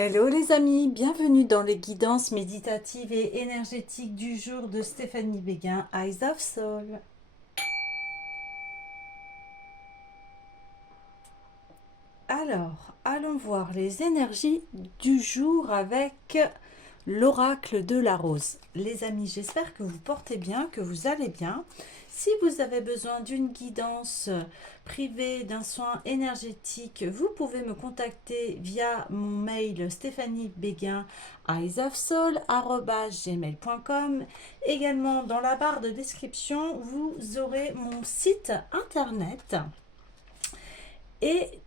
Hello les amis, bienvenue dans les guidances méditatives et énergétiques du jour de Stéphanie Béguin, Eyes of Soul. Alors, allons voir les énergies du jour avec l'oracle de la rose. Les amis, j'espère que vous portez bien, que vous allez bien. Si vous avez besoin d'une guidance privée, d'un soin énergétique, vous pouvez me contacter via mon mail stéphaniebeguin@gmail.com. Également, dans la barre de description, vous aurez mon site internet. Et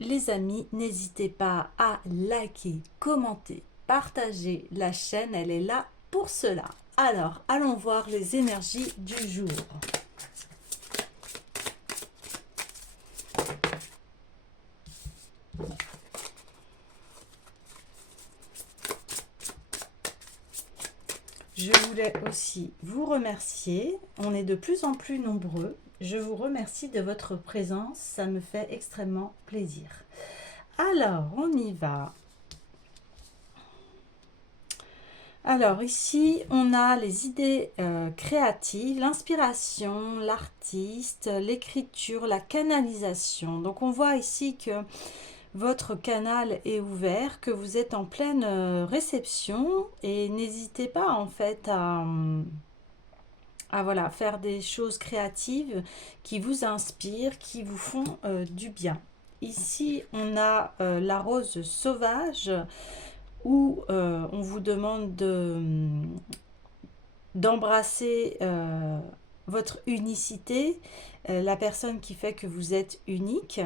les amis, n'hésitez pas à liker, commenter, partager la chaîne, elle est là pour cela. Alors, allons voir les énergies du jour. Je voulais aussi vous remercier. On est de plus en plus nombreux. Je vous remercie de votre présence. Ça me fait extrêmement plaisir. Alors, on y va. Alors ici, on a les idées créatives, l'inspiration, l'artiste, l'écriture, la canalisation. Donc on voit ici que votre canal est ouvert, que vous êtes en pleine réception et n'hésitez pas en fait à voilà, faire des choses créatives qui vous inspirent, qui vous font du bien. Ici, on a la rose sauvage où on vous demande d'embrasser votre unicité, la personne qui fait que vous êtes unique.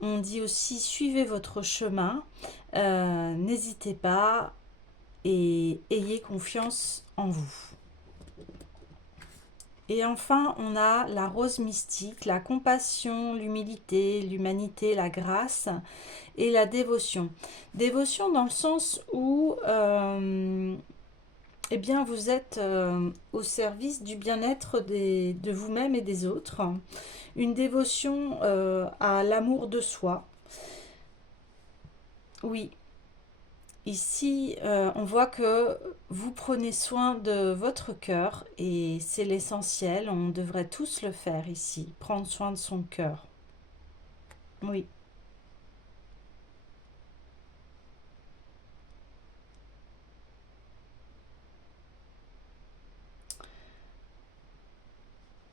On dit aussi suivez votre chemin, n'hésitez pas et ayez confiance en vous. Et enfin, on a la rose mystique, la compassion, l'humilité, l'humanité, la grâce et la dévotion. Dévotion dans le sens où eh bien, vous êtes au service du bien-être de vous-même et des autres. Une dévotion à l'amour de soi. Oui, ici, on voit que vous prenez soin de votre cœur et c'est l'essentiel. On devrait tous le faire ici, prendre soin de son cœur. Oui.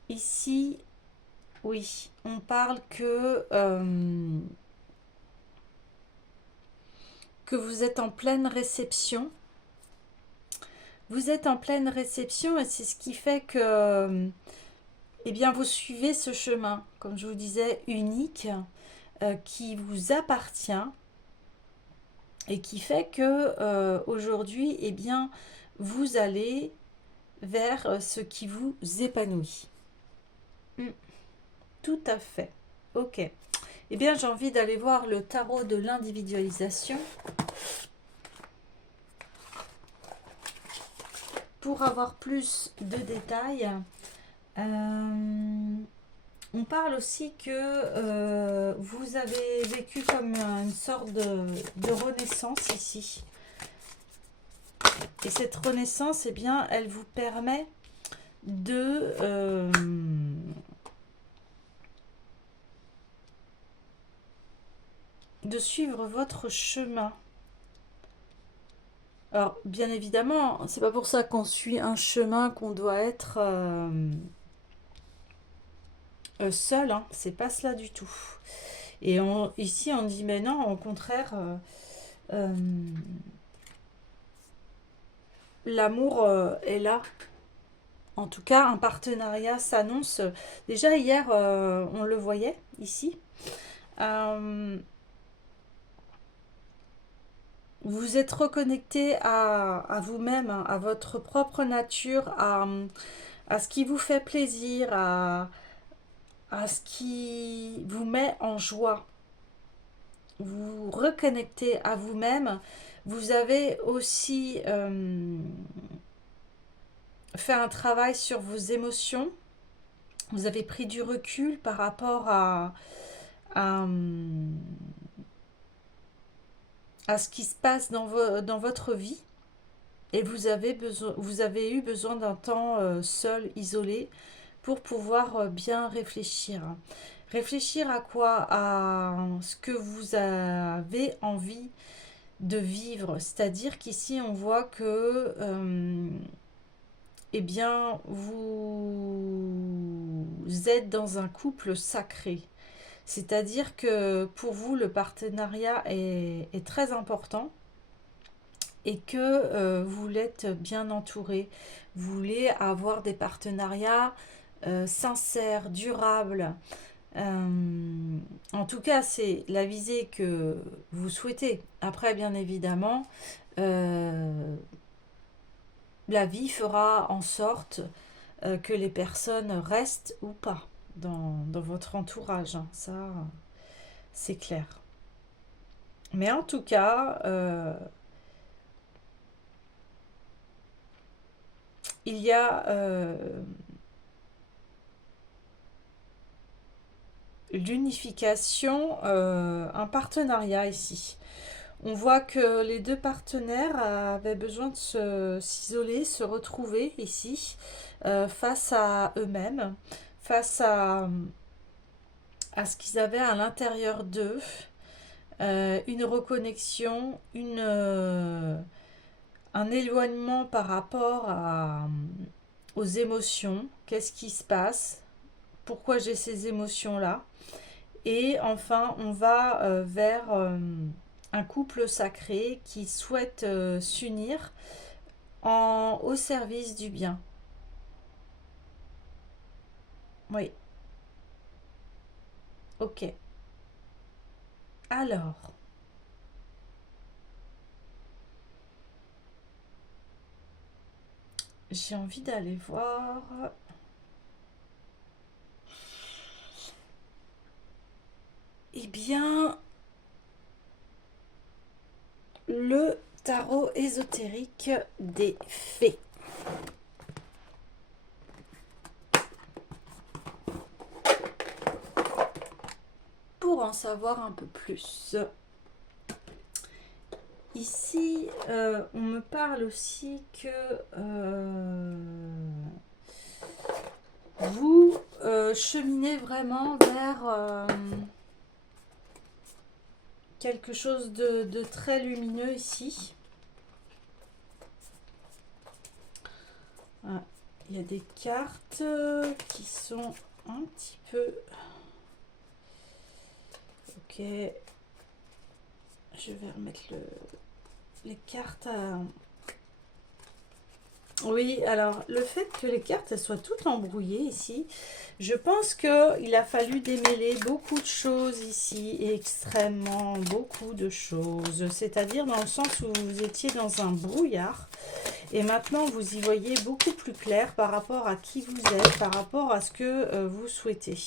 Ici, oui, on parle que vous êtes en pleine réception. Vous êtes en pleine réception et c'est ce qui fait que eh bien, vous suivez ce chemin, comme je vous disais, unique, qui vous appartient et qui fait que aujourd'hui, eh bien, vous allez vers ce qui vous épanouit. Mm, tout à fait. Ok. Eh bien, j'ai envie d'aller voir le tarot de l'individualisation pour avoir plus de détails. On parle aussi que vous avez vécu comme une sorte de renaissance ici. Et cette renaissance, eh bien, elle vous permet de suivre votre chemin. Alors, bien évidemment, c'est pas pour ça qu'on suit un chemin qu'on doit être seul, hein. C'est pas cela du tout. Et ici, on dit, mais non, au contraire, euh, l'amour est là. En tout cas, un partenariat s'annonce. Déjà, hier, on le voyait ici. Vous êtes reconnecté à vous-même, hein, à votre propre nature, à ce qui vous fait plaisir, à ce qui vous met en joie. Vous vous reconnectez à vous-même. Vous avez aussi fait un travail sur vos émotions. Vous avez pris du recul par rapport à, à ce qui se passe dans votre vie et vous avez eu besoin d'un temps seul, isolé, pour pouvoir bien réfléchir. Réfléchir à quoi? À ce que vous avez envie de vivre. C'est-à-dire qu'ici, on voit que eh bien, vous êtes dans un couple sacré. C'est-à-dire que pour vous, le partenariat est très important et que vous l'êtes bien entouré. Vous voulez avoir des partenariats sincères, durables. En tout cas, c'est la visée que vous souhaitez. Après, bien évidemment, la vie fera en sorte que les personnes restent ou pas dans votre entourage, hein. Ça, c'est clair. Mais en tout cas, il y a l'unification, un partenariat ici. On voit que les deux partenaires avaient besoin de s'isoler, se retrouver ici, face à eux-mêmes, face à ce qu'ils avaient à l'intérieur d'eux, une reconnexion, un éloignement par rapport aux émotions. Qu'est-ce qui se passe? Pourquoi j'ai ces émotions-là? Et enfin, on va vers un couple sacré qui souhaite s'unir au service du bien. Oui, ok. Alors, j'ai envie d'aller voir. Eh bien, le tarot ésotérique des fées. Pour en savoir un peu plus. Ici, on me parle aussi que vous cheminez vraiment vers quelque chose de très lumineux ici. Ah, il y a des cartes qui sont un petit peu... Ok. Je vais remettre les cartes à... Oui, alors le fait que les cartes elles soient toutes embrouillées ici, je pense qu'il a fallu démêler beaucoup de choses ici, extrêmement beaucoup de choses. C'est-à-dire dans le sens où vous étiez dans un brouillard et maintenant vous y voyez beaucoup plus clair par rapport à qui vous êtes, par rapport à ce que vous souhaitez.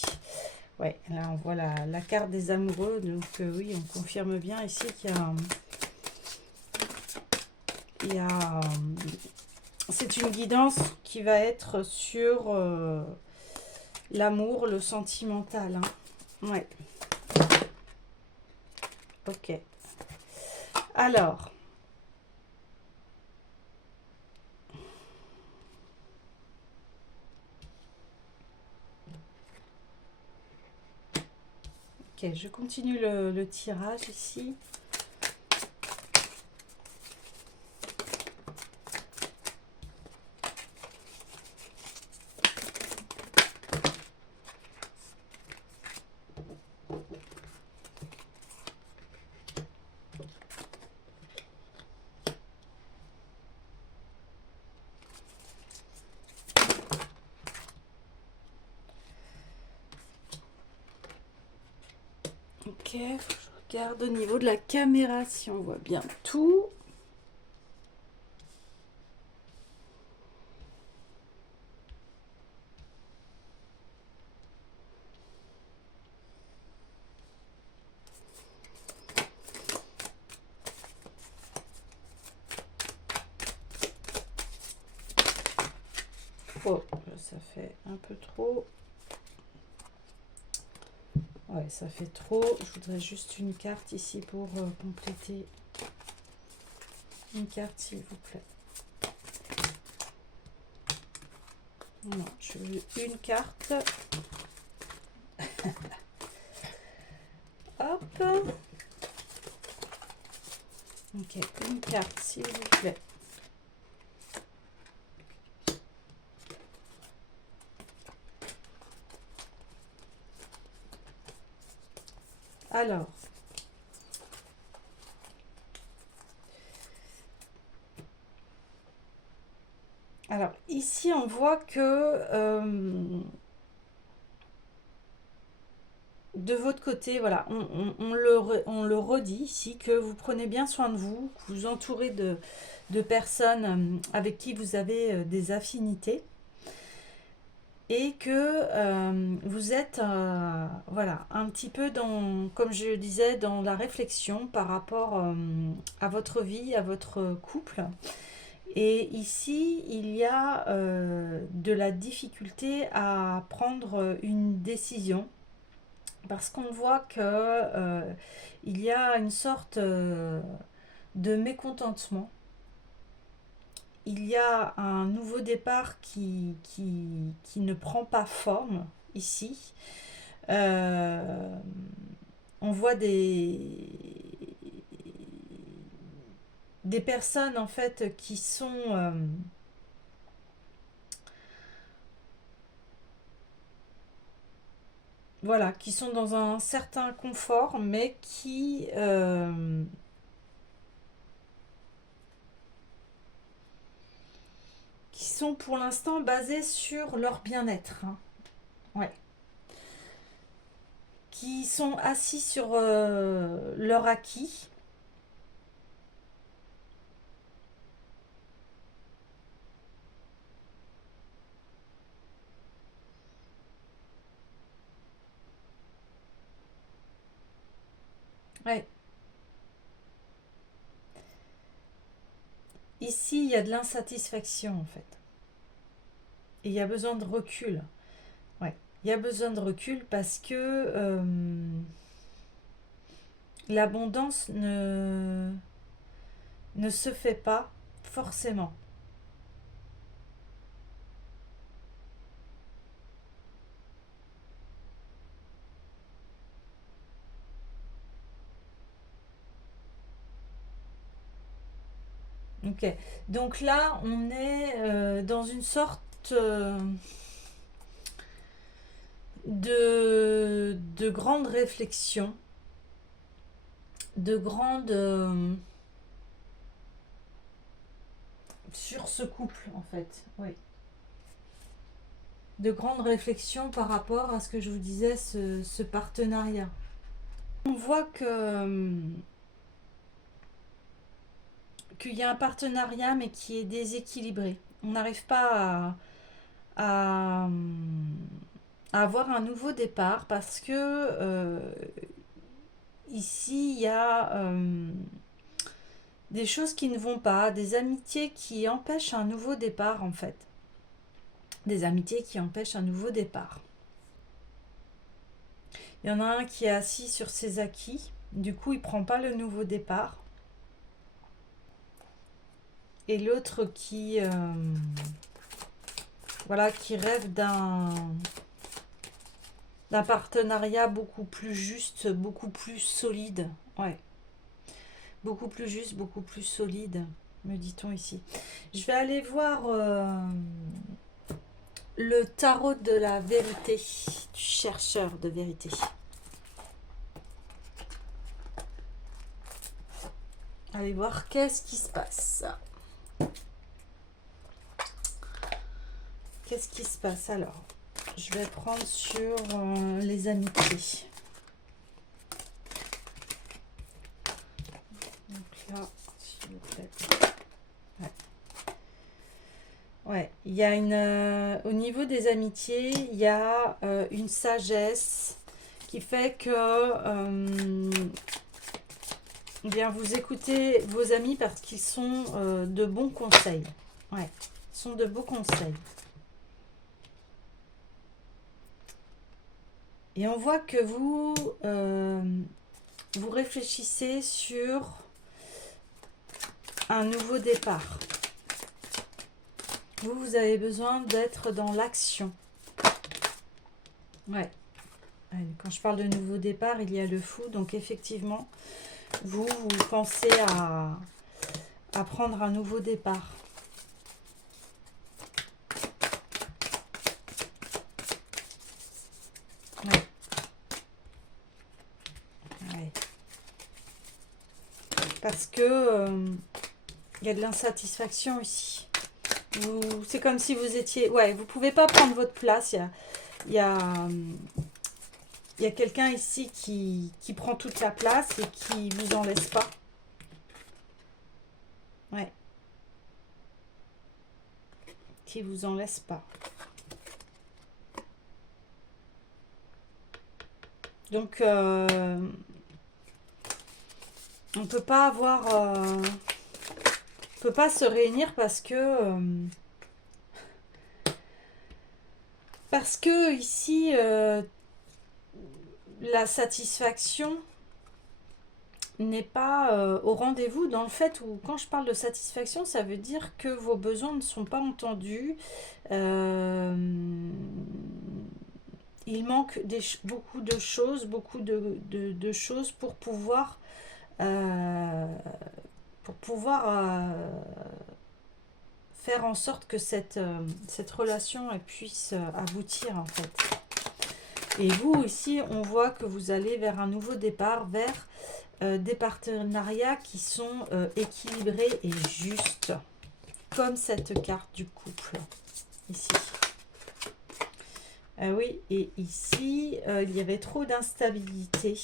Ouais, là on voit la carte des amoureux, donc oui, on confirme bien ici qu'il y a c'est une guidance qui va être sur l'amour, le sentimental, hein. Ouais. Ok. Alors. Ok, je continue le tirage ici. Ok, je regarde au niveau de la caméra si on voit bien tout. Oh, ça fait un peu trop. Ouais, ça fait trop. Je voudrais juste une carte ici pour compléter Une carte, s'il vous plaît. Non, je veux une carte. Hop. Ok, une carte, s'il vous plaît. Alors ici on voit que de votre côté, voilà, on le redit ici, que vous prenez bien soin de vous, que vous entourez de personnes avec qui vous avez des affinités et que vous êtes voilà, un petit peu dans, comme je le disais, dans la réflexion par rapport à votre vie, à votre couple. Et ici, il y a de la difficulté à prendre une décision parce qu'on voit que il y a une sorte de mécontentement. Il y a un nouveau départ qui ne prend pas forme ici. Euh, on voit des personnes en fait qui sont voilà, qui sont dans un certain confort, mais qui sont pour l'instant basés sur leur bien-être, hein. Ouais. Qui sont assis sur leur acquis. Ouais. Ici, il y a de l'insatisfaction en fait. Et il y a besoin de recul. Ouais. Il y a besoin de recul parce que l'abondance ne se fait pas forcément. Ok. Donc là, on est dans une sorte de grande réflexion, de grande sur ce couple en fait. Oui. De grande réflexion par rapport à ce que je vous disais, ce partenariat. On voit que qu'il y a un partenariat mais qui est déséquilibré. On n'arrive pas à, à avoir un nouveau départ parce que ici il y a des choses qui ne vont pas, des amitiés qui empêchent un nouveau départ en fait. Des amitiés qui empêchent un nouveau départ. Il y en a un qui est assis sur ses acquis, du coup il prend pas le nouveau départ. Et l'autre qui voilà, qui rêve d'un partenariat beaucoup plus juste, beaucoup plus solide. Ouais. Beaucoup plus juste, beaucoup plus solide, me dit-on ici. Je vais aller voir le tarot de la vérité, du chercheur de vérité. Allez voir qu'est-ce qui se passe. Qu'est-ce qui se passe alors? Je vais prendre sur les amitiés. Donc là, s'il vous plaît. Ouais. Ouais, il y a au niveau des amitiés, il y a une sagesse qui fait que eh bien, vous écoutez vos amis parce qu'ils sont de bons conseils. Ouais, ils sont de beaux conseils. Et on voit que vous réfléchissez sur un nouveau départ. Vous avez besoin d'être dans l'action. Ouais. Quand je parle de nouveau départ, il y a le fou. Donc effectivement, vous pensez à prendre un nouveau départ. Ouais. Ouais. Parce que il y a de l'insatisfaction ici. C'est comme si vous étiez... Ouais, vous pouvez pas prendre votre place. Il y a, il y a quelqu'un ici qui prend toute la place et qui vous en laisse pas. Ouais. Qui vous en laisse pas. Donc, on peut pas avoir... on peut pas se réunir parce que ici, la satisfaction n'est pas au rendez-vous, dans le fait où quand je parle de satisfaction, ça veut dire que vos besoins ne sont pas entendus. Il manque beaucoup de choses, de choses pour pouvoir faire en sorte que cette relation elle puisse aboutir en fait. Et vous ici, on voit que vous allez vers un nouveau départ, vers des partenariats qui sont équilibrés et justes, comme cette carte du couple, ici. Oui, et ici, il y avait trop d'instabilité.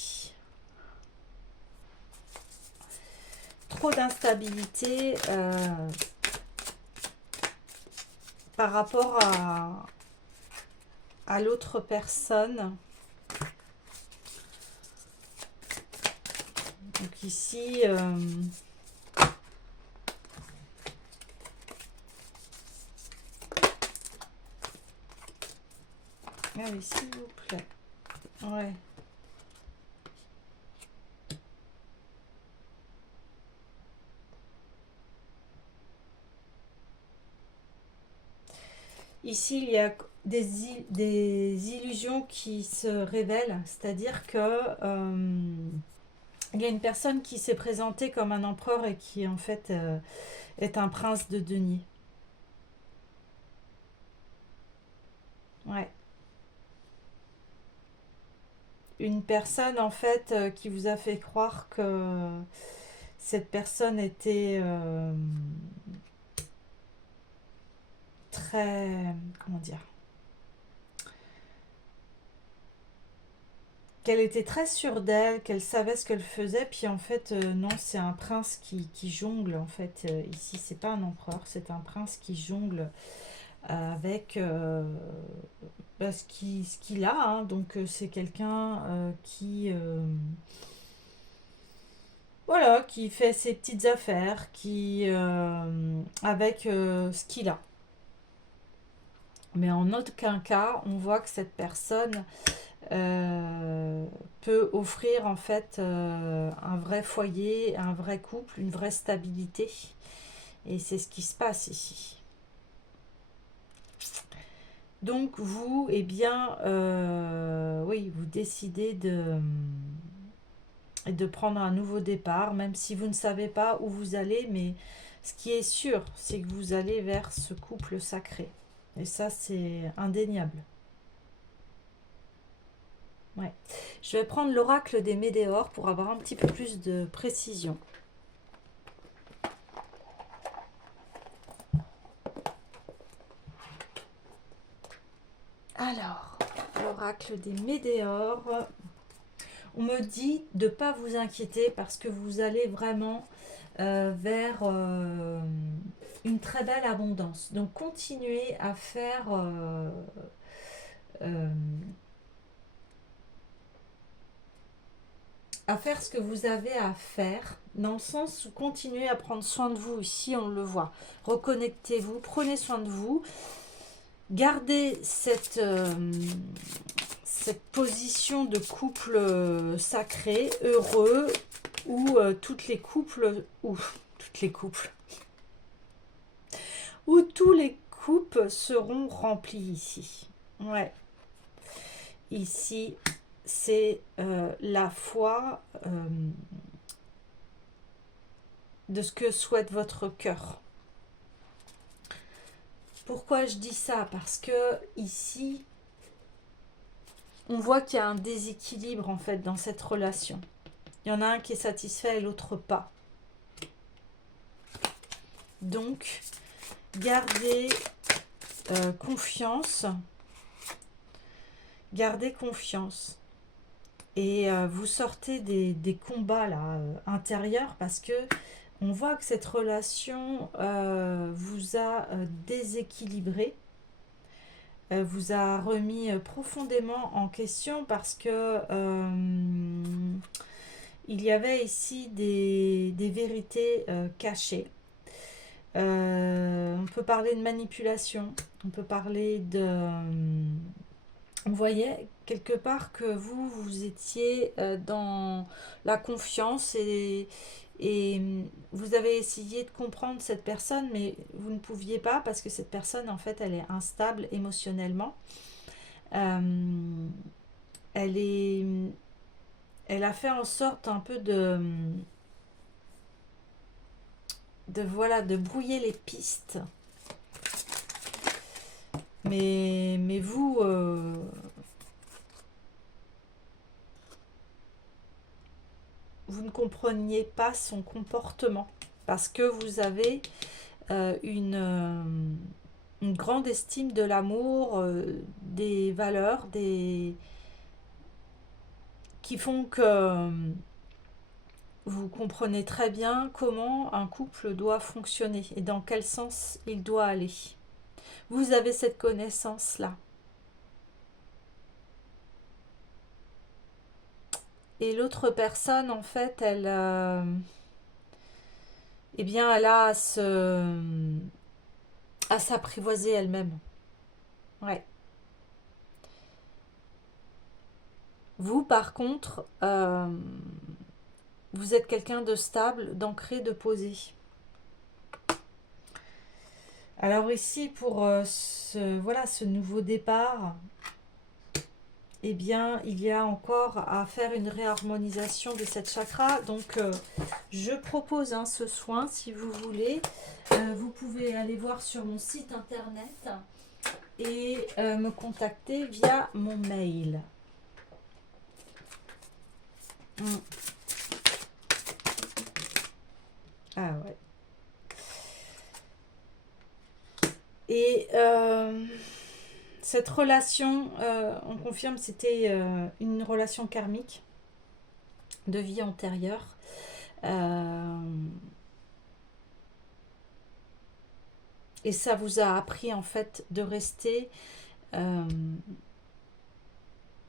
Trop d'instabilité par rapport à l'autre personne. Donc ici, allez, s'il vous plaît. Ouais. Ici, il y a des illusions qui se révèlent, c'est-à-dire que il y a une personne qui s'est présentée comme un empereur et qui en fait est un prince de denier. Ouais. Une personne en fait qui vous a fait croire que cette personne était très, comment dire, qu'elle était très sûre d'elle, qu'elle savait ce qu'elle faisait, puis en fait non, c'est un prince qui jongle en fait. Ici, c'est pas un empereur, c'est un prince qui jongle avec ce qu'il a, hein. Donc c'est quelqu'un voilà, qui fait ses petites affaires, avec ce qu'il a. Mais en aucun cas, on voit que cette personne peut offrir en fait un vrai foyer, un vrai couple, une vraie stabilité. Et c'est ce qui se passe ici. Donc vous, eh bien, oui, vous décidez de prendre un nouveau départ, même si vous ne savez pas où vous allez, mais ce qui est sûr, c'est que vous allez vers ce couple sacré. Et ça, c'est indéniable. Ouais. Je vais prendre l'oracle des Médéors pour avoir un petit peu plus de précision. Alors, l'oracle des Médéors. On me dit de ne pas vous inquiéter parce que vous allez vraiment vers une très belle abondance. Donc, continuez à faire... ce que vous avez à faire, dans le sens où continuez à prendre soin de vous. Ici, on le voit. Reconnectez-vous, prenez soin de vous. Gardez cette position de couple sacré, heureux, où toutes les toutes les couples. Où tous les coupes seront remplis ici. Ouais. Ici, c'est la foi de ce que souhaite votre cœur. Pourquoi je dis ça? Parce que ici, on voit qu'il y a un déséquilibre en fait dans cette relation. Il y en a un qui est satisfait et l'autre pas. Donc, gardez confiance. Gardez confiance. Et vous sortez des combats là, intérieurs parce que on voit que cette relation vous a déséquilibré, vous a remis profondément en question parce que il y avait ici des vérités cachées. On peut parler de manipulation, on peut parler de... on voyait quelque part que vous étiez dans la confiance et vous avez essayé de comprendre cette personne, mais vous ne pouviez pas parce que cette personne, en fait, elle est instable émotionnellement. Elle a fait en sorte un peu voilà, de brouiller les pistes. Mais vous... vous ne compreniez pas son comportement parce que vous avez une grande estime de l'amour, des valeurs, qui font que vous comprenez très bien comment un couple doit fonctionner et dans quel sens il doit aller. Vous avez cette connaissance-là. Et l'autre personne, en fait, elle... eh bien, elle a à s'apprivoiser elle-même. Ouais. Vous, par contre, vous êtes quelqu'un de stable, d'ancré, de posé. Alors ici, pour voilà, ce nouveau départ, eh bien, il y a encore à faire une réharmonisation de cette chakra. Donc, je propose ce soin, si vous voulez. Vous pouvez aller voir sur mon site internet et me contacter via mon mail. Ah ouais. Et cette relation, on confirme, c'était une relation karmique de vie antérieure. Et ça vous a appris en fait de rester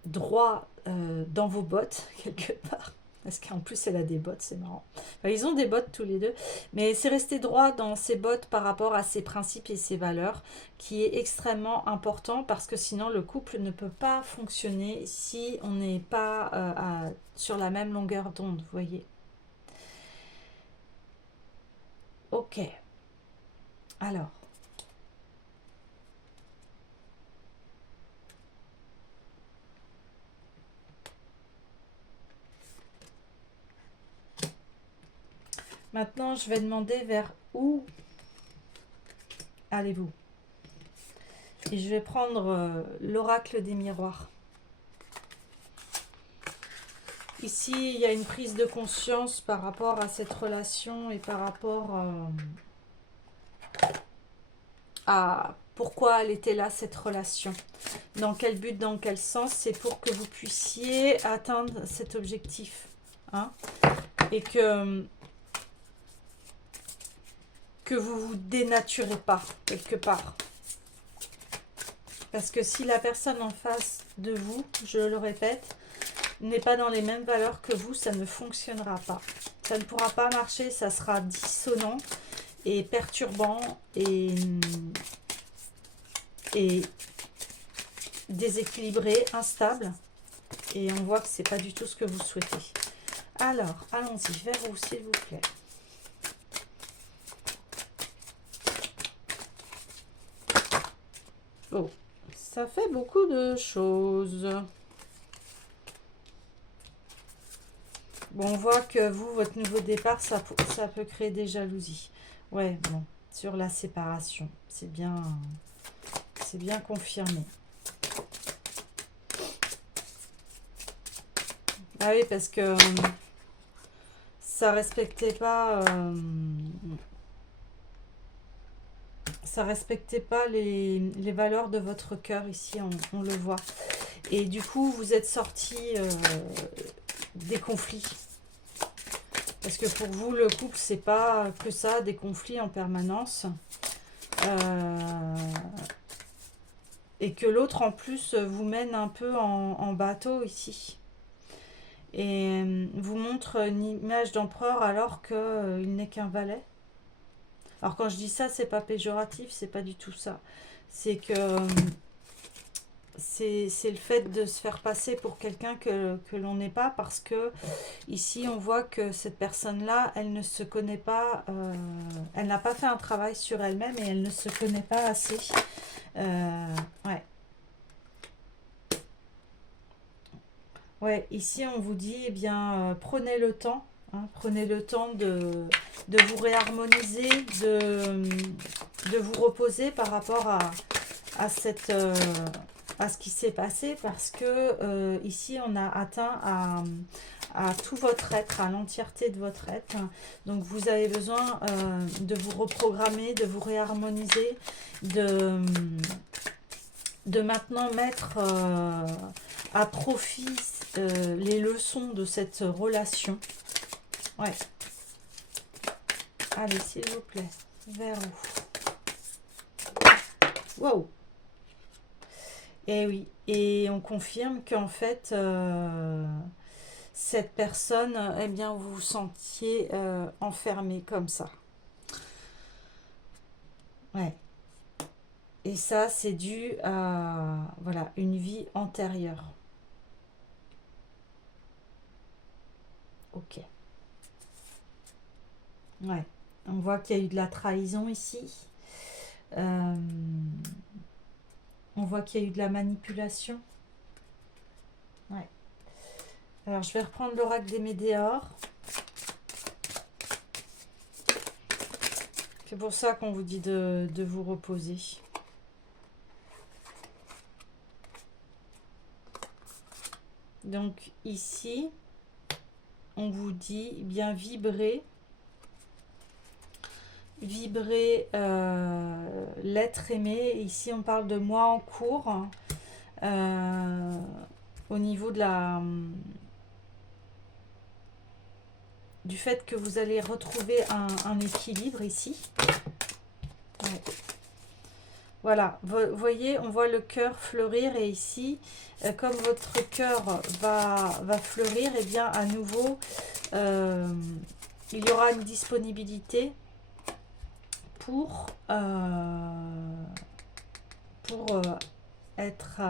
droit dans vos bottes quelque part. Parce qu'en plus elle a des bottes, c'est marrant. Enfin, ils ont des bottes tous les deux. Mais c'est rester droit dans ses bottes par rapport à ses principes et ses valeurs qui est extrêmement important parce que sinon le couple ne peut pas fonctionner si on n'est pas sur la même longueur d'onde, vous voyez. Ok. Alors. Maintenant, je vais demander vers où allez-vous. Et je vais prendre l'oracle des miroirs. Ici, il y a une prise de conscience par rapport à cette relation et par rapport à pourquoi elle était là, cette relation. Dans quel but, dans quel sens. C'est pour que vous puissiez atteindre cet objectif. Hein, et que vous vous dénaturez pas, quelque part. Parce que si la personne en face de vous, je le répète, n'est pas dans les mêmes valeurs que vous, ça ne fonctionnera pas. Ça ne pourra pas marcher, ça sera dissonant et perturbant et déséquilibré, instable. Et on voit que c'est pas du tout ce que vous souhaitez. Alors, allons-y, vers où, s'il vous plaît. Oh, ça fait beaucoup de choses. Bon, on voit que vous, votre nouveau départ, ça peut créer des jalousies. Ouais, bon, sur la séparation, c'est bien confirmé. Ah oui, parce que ça respectait pas, les valeurs de votre cœur ici, on le voit. Et du coup, vous êtes sorti des conflits. Parce que pour vous, le couple, c'est pas que ça, des conflits en permanence. Et que l'autre, en plus, vous mène un peu en bateau ici. Et vous montre une image d'empereur alors qu'il n'est qu'un valet. Alors quand je dis ça, c'est pas péjoratif, c'est pas du tout ça. C'est que c'est le fait de se faire passer pour quelqu'un que l'on n'est pas, parce que ici on voit que cette personne-là, elle ne se connaît pas, elle n'a pas fait un travail sur elle-même et elle ne se connaît pas assez. Ouais. Ouais, ici on vous dit, eh bien, prenez le temps, hein, prenez le temps de vous réharmoniser, de vous reposer par rapport à à ce qui s'est passé, parce que ici on a atteint à tout votre être, à l'entièreté de votre être. Donc vous avez besoin de vous reprogrammer, de vous réharmoniser, de maintenant mettre à profit les leçons de cette relation. Ouais. Allez, s'il vous plaît. Vers où? Wow. Et oui. Et on confirme qu'en fait, cette personne, eh bien, vous vous sentiez enfermé comme ça. Ouais. Et ça, c'est dû à voilà, une vie antérieure. Ok. Ouais. On voit qu'il y a eu de la trahison ici. On voit qu'il y a eu de la manipulation. Ouais. Alors, je vais reprendre l'oracle des Médéors. C'est pour ça qu'on vous dit de vous reposer. Donc, ici, on vous dit bien vibrer. Vibrer l'être aimé. Ici, on parle de moi en cours. Au niveau de du fait que vous allez retrouver un équilibre ici. Ouais. Voilà, vous voyez, on voit le cœur fleurir, et ici, comme votre cœur va fleurir, et bien à nouveau, il y aura une disponibilité pour être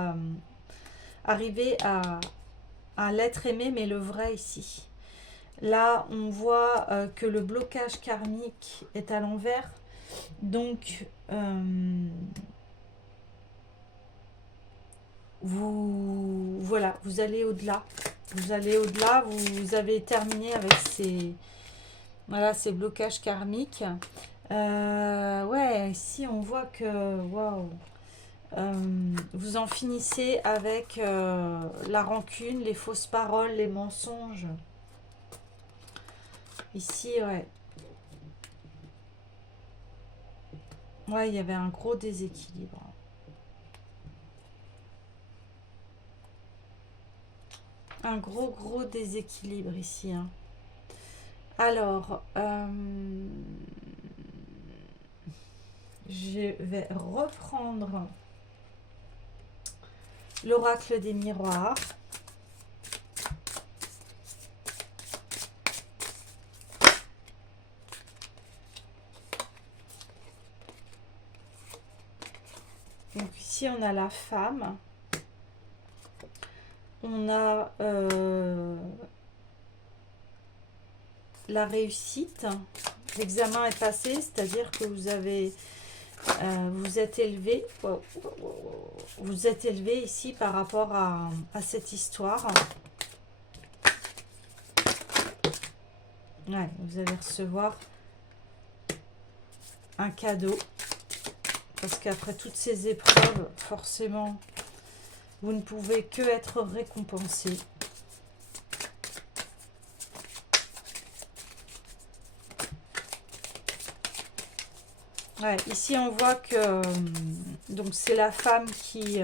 arrivé à l'être aimé, mais le vrai ici. Là, on voit que le blocage karmique est à l'envers. Donc, voilà, vous allez au-delà. Vous allez au-delà, vous avez terminé avec ces blocages karmiques. Ouais, ici, on voit que, waouh, vous en finissez avec la rancune, les fausses paroles, les mensonges. Ici, ouais. Ouais, il y avait un gros déséquilibre. Un gros déséquilibre ici. Hein. Alors, je vais reprendre l'oracle des miroirs. Donc ici, on a la femme. On a la réussite. L'examen est passé, c'est-à-dire que vous avez Vous êtes élevé. Wow, wow, wow. Vous êtes élevé ici par rapport à cette histoire. Ouais, vous allez recevoir un cadeau. Parce qu'après toutes ces épreuves, forcément, vous ne pouvez que être récompensé. Ouais, ici on voit que donc c'est la femme qui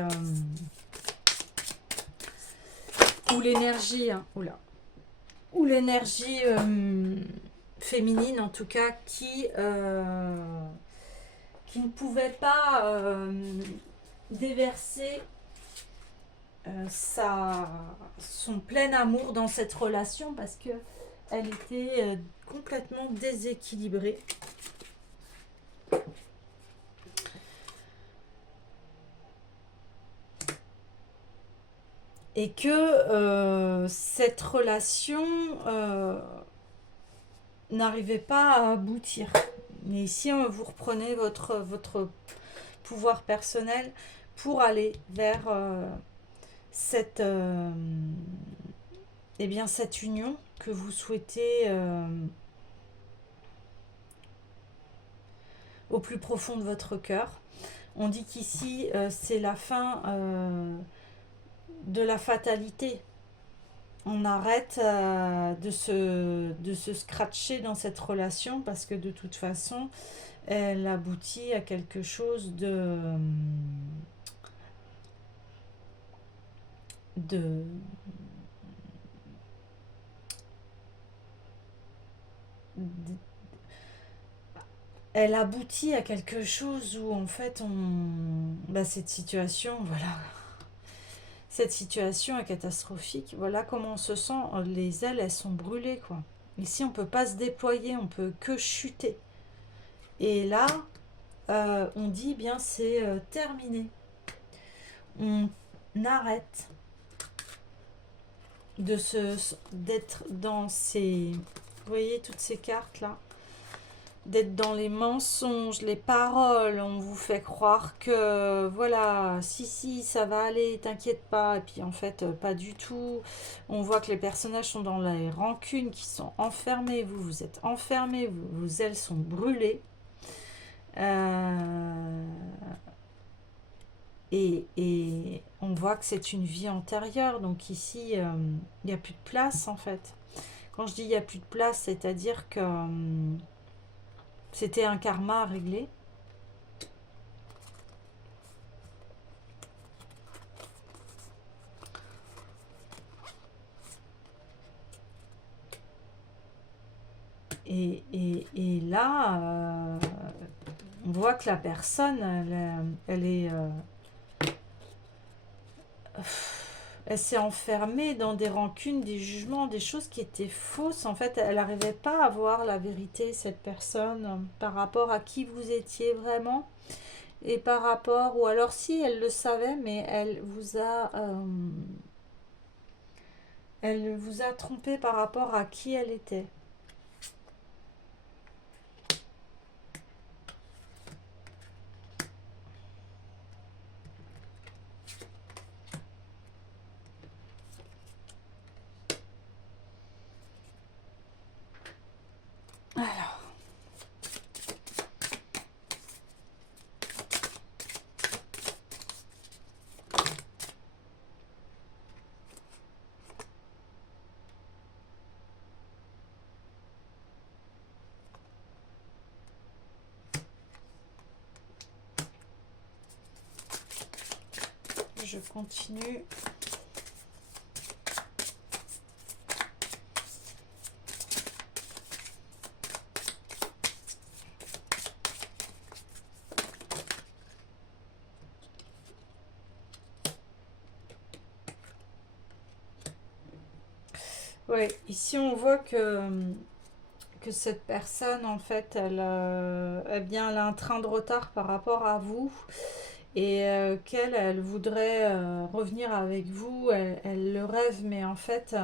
ou l'énergie, hein, ou l'énergie féminine en tout cas qui ne pouvait pas déverser son plein amour dans cette relation parce que elle était complètement déséquilibrée. Et que cette relation n'arrivait pas à aboutir. Mais ici, vous reprenez votre pouvoir personnel pour aller vers cette, eh bien, cette union que vous souhaitez au plus profond de votre cœur. On dit qu'ici, c'est la fin de la fatalité. On arrête de se scratcher dans cette relation parce que de toute façon, elle aboutit à quelque chose de elle aboutit à quelque chose où en fait cette situation, voilà, cette situation est catastrophique. Voilà comment on se sent. Les ailes, elles sont brûlées, quoi. Ici, on peut pas se déployer, on peut que chuter. Et là, on dit bien c'est terminé. On arrête d'être dans ces, vous voyez toutes ces cartes là, d'être dans les mensonges, les paroles. On vous fait croire que voilà, si ça va aller, t'inquiète pas, et puis en fait pas du tout. On voit que les personnages sont dans les rancunes, qui sont enfermés, vous êtes enfermés, vos ailes sont brûlées. Et on voit que c'est une vie antérieure, donc ici il n'y a plus de place en fait. Quand je dis il n'y a plus de place, c'est-à-dire que c'était un karma à régler. Et là, on voit que la personne, elle est... elle s'est enfermée dans des rancunes, des jugements, des choses qui étaient fausses. En fait, elle n'arrivait pas à voir la vérité, cette personne, par rapport à qui vous étiez vraiment. Et par rapport, ou alors si elle le savait, mais elle vous a trompé par rapport à qui elle était. Alors, je continue. Oui, ici on voit que cette personne, en fait, eh bien, elle a un train de retard par rapport à vous et elle voudrait revenir avec vous, elle le rêve, mais en fait,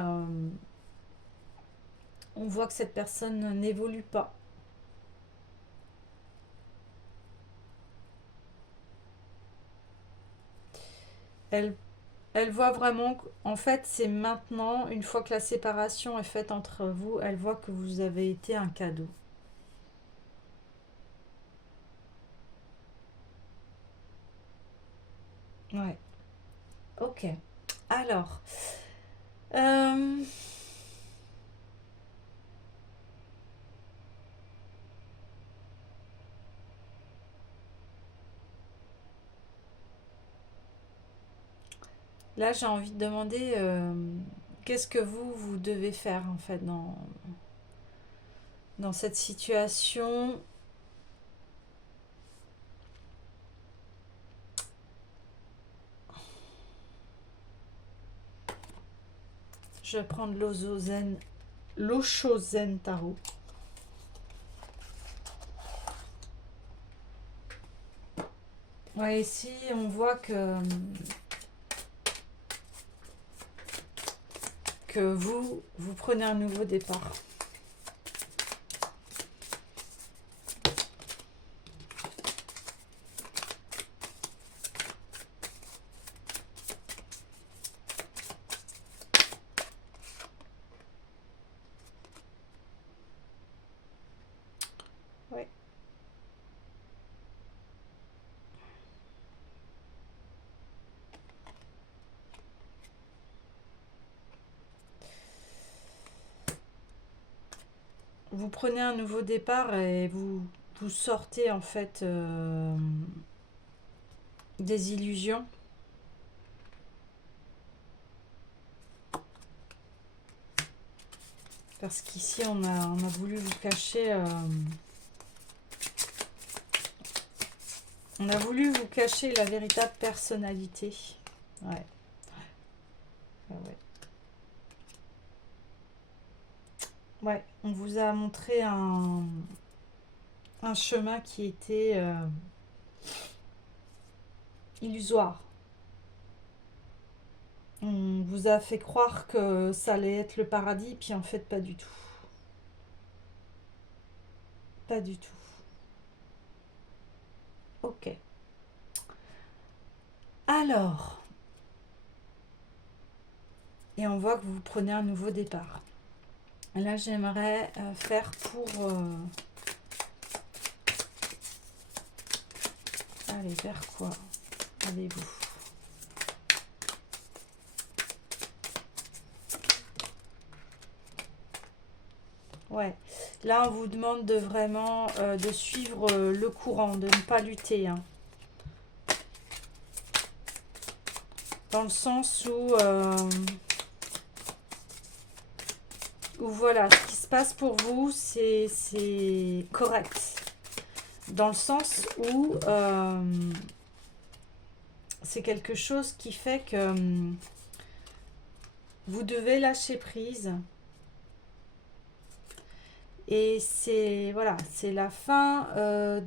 on voit que cette personne n'évolue pas. Elle, elle voit vraiment, en fait, c'est maintenant, une fois que la séparation est faite entre vous, elle voit que vous avez été un cadeau. Ouais, ok. Alors, euh, là, j'ai envie de demander qu'est-ce que vous devez faire en fait dans cette situation. Je vais prendre l'Oshozen Tarot. Ouais, ici, on voit que vous prenez un nouveau départ. Ouais. Vous prenez un nouveau départ et vous sortez en fait des illusions. Parce qu'ici, on a voulu vous cacher... on a voulu vous cacher la véritable personnalité. Ouais. Ouais. Ouais, on vous a montré un chemin qui était illusoire. On vous a fait croire que ça allait être le paradis, puis en fait pas du tout. Pas du tout. Ok. Alors, et on voit que vous prenez un nouveau départ. Là, j'aimerais faire pour... allez, vers quoi allez-vous? Ouais. Là, on vous demande de vraiment de suivre le courant, de ne pas lutter. Hein. Dans le sens où voilà, ce qui se passe pour vous, c'est correct. Dans le sens où c'est quelque chose qui fait que vous devez lâcher prise. Et c'est voilà, c'est la fin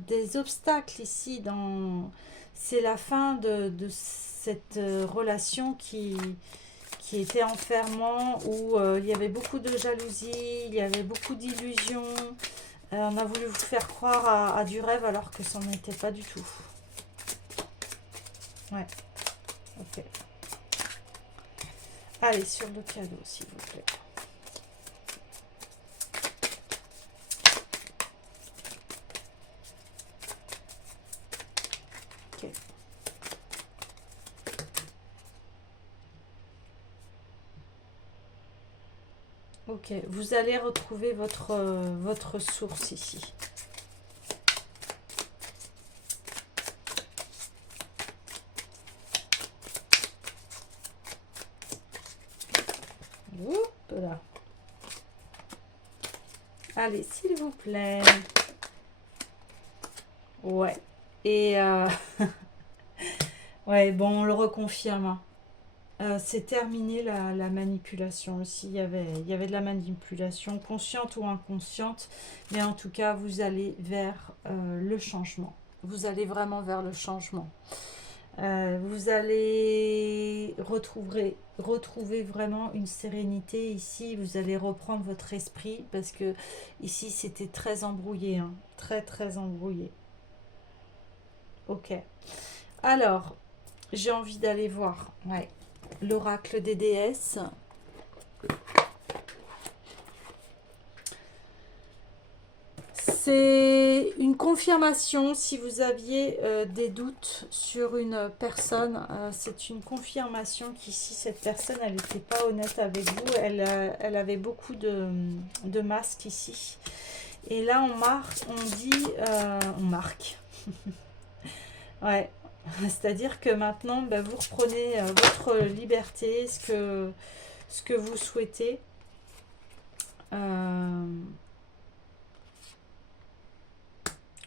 des obstacles ici. C'est la fin de cette relation qui était enfermant, où il y avait beaucoup de jalousie, il y avait beaucoup d'illusions. On a voulu vous faire croire à du rêve alors que ça n'en était pas du tout. Ouais, ok. Allez, sur le cadeau, s'il vous plaît. Ok. Ok, vous allez retrouver votre source ici. Oups là. Allez, s'il vous plaît. Ouais. Et ouais, bon, on le reconfirme. Hein. C'est terminé la manipulation aussi. Il y avait de la manipulation, consciente ou inconsciente. Mais en tout cas, vous allez vers le changement. Vous allez vraiment vers le changement. Vous allez retrouver vraiment une sérénité ici. Vous allez reprendre votre esprit parce que ici, c'était très embrouillé. Hein. Très, très embrouillé. Ok. Alors, J'ai envie d'aller voir. Ouais. L'oracle des déesses. C'est une confirmation. Si vous aviez des doutes sur une personne, c'est une confirmation qu'ici, cette personne, elle n'était pas honnête avec vous. Elle avait beaucoup de masques ici. Et là, on dit, on marque. Ouais. C'est-à-dire que maintenant, bah, vous reprenez votre liberté, ce que vous souhaitez. Euh,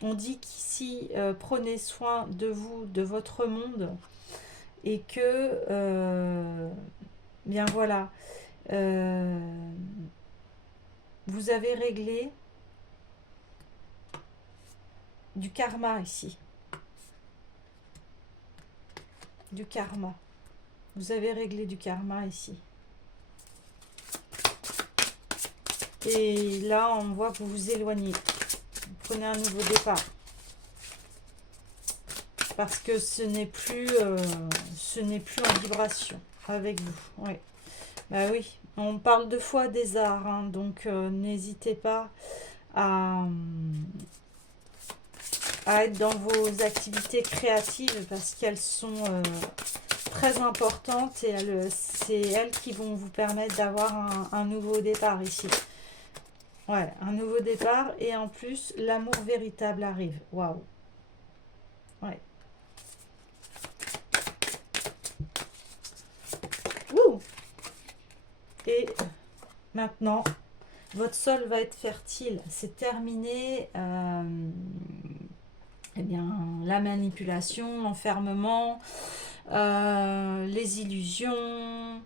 on dit qu'ici, prenez soin de vous, de votre monde, et que, bien voilà, euh, vous avez réglé du karma ici. Du karma. Vous avez réglé du karma ici. Et là, on voit que vous vous éloignez. Vous prenez un nouveau départ. Parce que ce n'est plus en vibration avec vous. Oui. Bah oui, on parle deux fois des arts, hein, donc n'hésitez pas à, être dans vos activités créatives parce qu'elles sont très importantes et c'est elles qui vont vous permettre d'avoir un nouveau départ ici. Ouais, un nouveau départ et en plus l'amour véritable arrive. Waouh. Ouais. Wouh. Et maintenant, votre sol va être fertile. C'est terminé. Eh bien, la manipulation, l'enfermement, les illusions,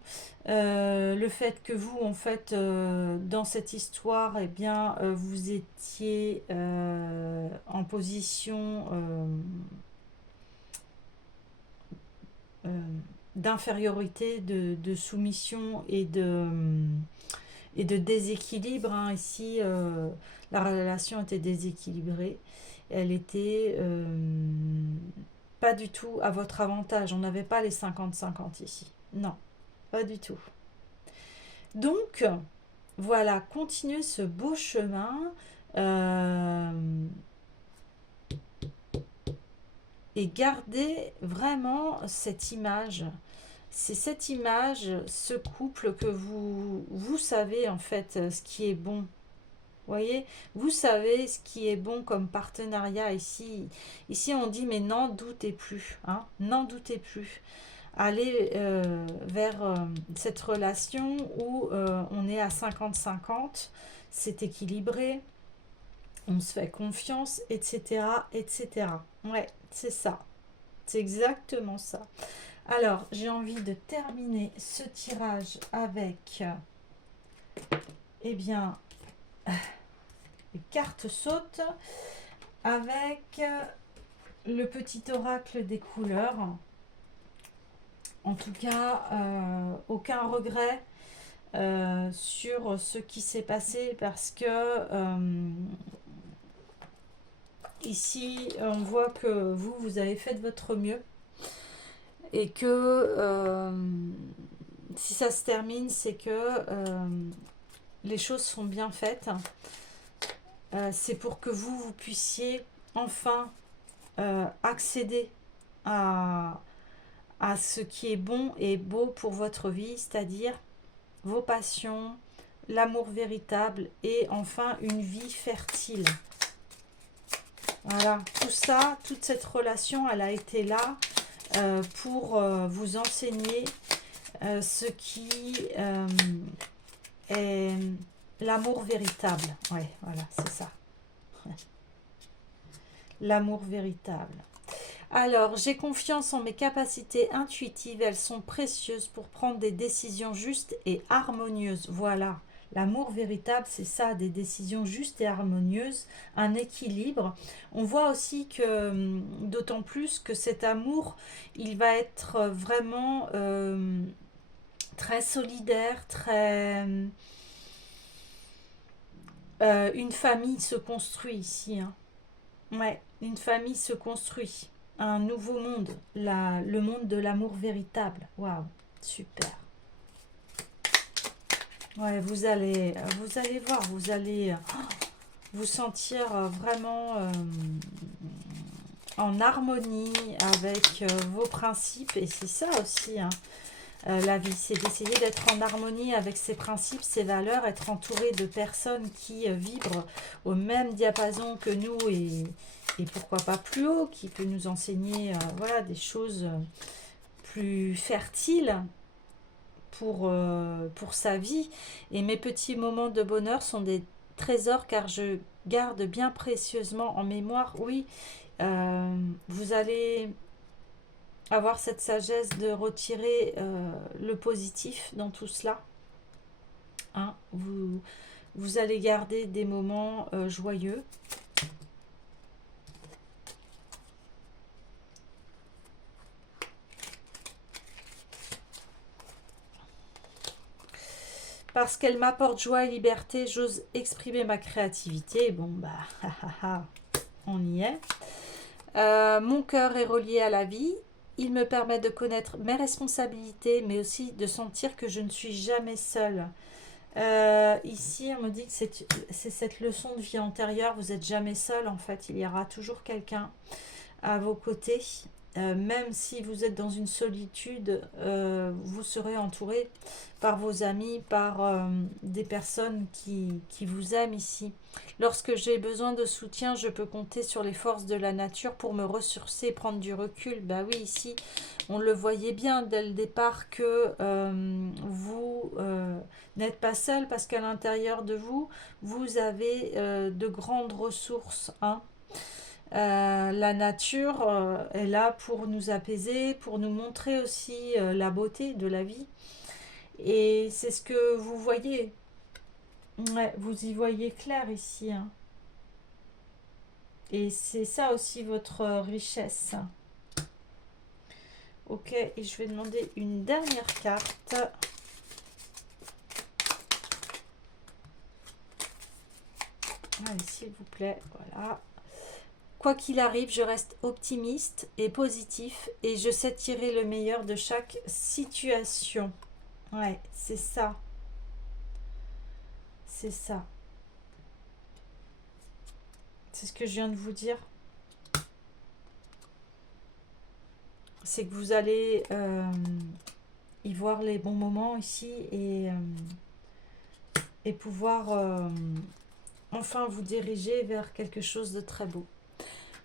le fait que vous, en fait, dans cette histoire, eh bien, vous étiez en position euh, d'infériorité, de soumission et de déséquilibre. Hein. Ici, la relation était déséquilibrée. Elle était pas du tout à votre avantage. On n'avait pas les 50-50 ici. Non, pas du tout. Donc, voilà, continuez ce beau chemin. Et gardez vraiment cette image. C'est cette image, ce couple que vous savez en fait ce qui est bon. Vous voyez, vous savez ce qui est bon comme partenariat ici. Ici, on dit, mais n'en doutez plus. Hein, n'en doutez plus. Allez vers cette relation où on est à 50-50, c'est équilibré, on se fait confiance, etc. etc. Ouais, c'est ça. C'est exactement ça. Alors, j'ai envie de terminer ce tirage avec, eh bien, les cartes sautent, avec le petit oracle des couleurs. En tout cas, aucun regret sur ce qui s'est passé parce que ici, on voit que vous avez fait de votre mieux et que si ça se termine, c'est que les choses sont bien faites. C'est pour que vous puissiez enfin accéder à ce qui est bon et beau pour votre vie, c'est-à-dire vos passions, l'amour véritable et enfin une vie fertile. Voilà, tout ça, toute cette relation, elle a été là pour vous enseigner ce qui est l'amour véritable. Ouais, voilà, c'est ça. L'amour véritable. Alors, j'ai confiance en mes capacités intuitives. Elles sont précieuses pour prendre des décisions justes et harmonieuses. Voilà. L'amour véritable, c'est ça, des décisions justes et harmonieuses, un équilibre. On voit aussi que, d'autant plus que cet amour, il va être vraiment très solidaire, très... une famille se construit ici. Hein. Ouais, une famille se construit. un nouveau monde, le monde de l'amour véritable. Waouh, super. Ouais, vous allez voir, vous allez vous sentir vraiment en harmonie avec vos principes. Et c'est ça aussi, hein, la vie, c'est d'essayer d'être en harmonie avec ses principes, ses valeurs, être entouré de personnes qui vibrent au même diapason que nous et pourquoi pas plus haut, qui peut nous enseigner voilà, des choses plus fertiles pour sa vie. Et mes petits moments de bonheur sont des trésors car je garde bien précieusement en mémoire. Oui, vous allez avoir cette sagesse de retirer le positif dans tout cela. Hein, vous allez garder des moments joyeux. Parce qu'elle m'apporte joie et liberté, j'ose exprimer ma créativité. Bon, bah, on y est. Mon cœur est relié à la vie. Il me permet de connaître mes responsabilités, mais aussi de sentir que je ne suis jamais seule. Ici, on me dit que c'est cette leçon de vie antérieure. Vous n'êtes jamais seul, en fait. Il y aura toujours quelqu'un à vos côtés. Même si vous êtes dans une solitude, vous serez entouré par vos amis, par des personnes qui vous aiment ici. Lorsque j'ai besoin de soutien, je peux compter sur les forces de la nature pour me ressourcer, prendre du recul. Bah oui, ici, on le voyait bien dès le départ que vous n'êtes pas seul parce qu'à l'intérieur de vous, vous avez de grandes ressources, hein. La nature est là pour nous apaiser, pour nous montrer aussi la beauté de la vie. Et c'est ce que vous voyez. Ouais, vous y voyez clair ici, hein. Et c'est ça aussi votre richesse. Ok, et je vais demander une dernière carte. Allez, s'il vous plaît, voilà. Quoi qu'il arrive, je reste optimiste et positif et je sais tirer le meilleur de chaque situation. Ouais, c'est ça. C'est ça. C'est ce que je viens de vous dire. C'est que vous allez y voir les bons moments ici et pouvoir enfin vous diriger vers quelque chose de très beau.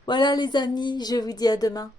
Voilà les amis, je vous dis à demain.